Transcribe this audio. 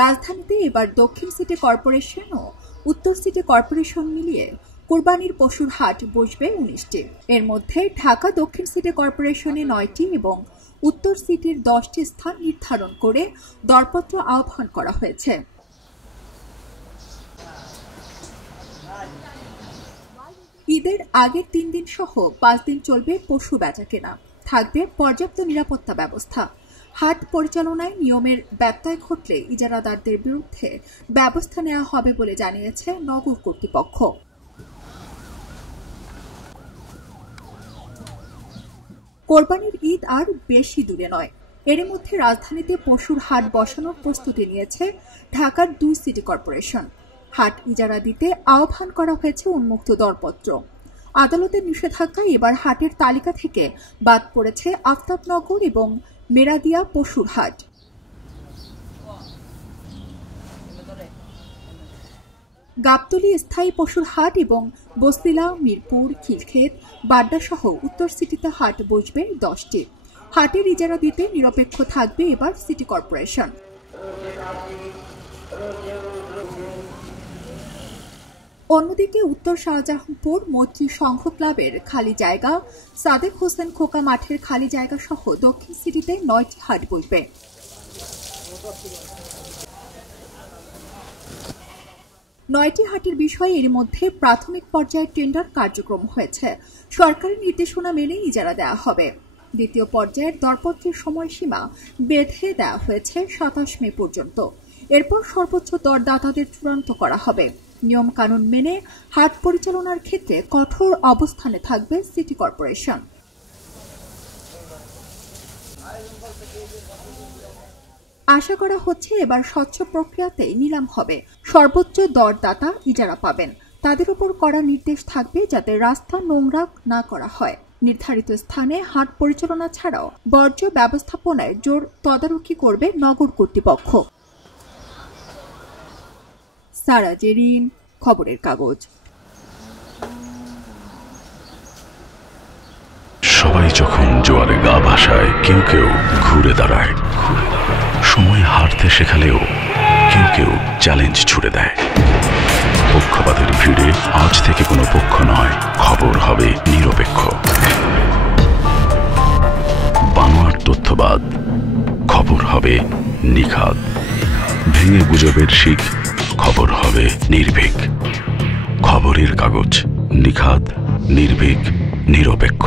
রাজধানীতে এবার দক্ষিণ সিটি কর্পোরেশন ও উত্তর সিটি কর্পোরেশন মিলিয়ে কোরবানির পশুর হাট বসবে 19টি। এর মধ্যে ঢাকা দক্ষিণ সিটি কর্পোরেশনে 9টি এবং উত্তর সিটির 10টি স্থান নির্ধারণ করে দরপত্র আহ্বান করা হয়েছে। ঈদের আগের 3 দিন সহ 5 দিন চলবে পশু বেচাকেনা, থাকবে পর্যাপ্ত নিরাপত্তা ব্যবস্থা। হাট পরিচালনায় নিয়মের ব্যত্যয় ঘটলে ইজারাদারদের বিরুদ্ধে ব্যবস্থা নেওয়া হবে বলে জানিয়েছে নগর কর্তৃপক্ষ। কোরবানির ঈদ আর বেশি দূরে নয়। এর মধ্যে রাজধানীতে পশুর হাট বসানোর প্রস্তুতি নিয়েছে ঢাকার 2 সিটি কর্পোরেশন। হাট ইজারা দিতে আহ্বান করা হয়েছে উন্মুক্ত দরপত্র। আদালতের নিষেধাজ্ঞায় এবার হাটের তালিকা থেকে বাদ পড়েছে আফতাবনগর এবং মেরাদিয়া পশুর হাট। গাবতলী স্থায়ী পশুর হাট এবং বস্তিলা, মিরপুর, খিলক্ষেত, বাড্ডা সহ উত্তর সিটিতে হাট বসবে 10টি। হাটের ইজারা দিতে নিরপেক্ষ থাকবে এবার সিটি কর্পোরেশন। অন্যদিকে উত্তর শাহজাহানপুর মৈত্রী সংঘ ক্লাবের খালি জায়গা, সাদেক হোসেন খোকা মাঠের খালি জায়গা সহ দক্ষিণ সিটিতে 9টি হাট বসবে। 9টি হাটের বিষয়ে এর মধ্যে প্রাথমিক পর্যায়ে টেন্ডার কার্যক্রম হয়েছে। সরকারি নির্দেশনা মেনে ইজারা দেওয়া হবে। দ্বিতীয় পর্যায়ের দরপত্রের সময়সীমা বেঁধে দেওয়া হয়েছে 27 মে পর্যন্ত। এরপর সর্বোচ্চ দরদাতাদের চূড়ান্ত করা হবে। নিয়ম কানুন মেনে হাট পরিচালনার ক্ষেত্রে কঠোর অবস্থানে থাকবে সিটি কর্পোরেশন। আশা করা হচ্ছে এবার স্বচ্ছ প্রক্রিয়াতে নিলাম হবে। সর্বোচ্চ দরদাতা ইজারা পাবেন। তাদের উপর কড়া নির্দেশ থাকবে যাতে রাস্তা নোংরা না করা হয়। নির্ধারিত স্থানে হাট পরিচালনা ছাড়াও বর্জ্য ব্যবস্থাপনায় জোর তদারকি করবে নগর কর্তৃপক্ষ। সারা জেরিন, খবরের কাগজ। সবাই যখন জোয়ারে গা ভাসায়, কেউ কেউ ঘুরে দাঁড়ায়। সময় হারতে শেখালেও কেউ কেউ চ্যালেঞ্জ ছুড়ে দেয়। পক্ষপাতের ভিড়ে আজ থেকে কোনো পক্ষ নয়, খবর হবে নিরপেক্ষ। বানোয়ার তথ্যবাদ, খবর হবে নিখাদ। ভেঙে গুজবের শিখ, খবর হবে নির্ভীক। খবরের কাগজ, নিখাদ, নির্ভীক, নিরপেক্ষ।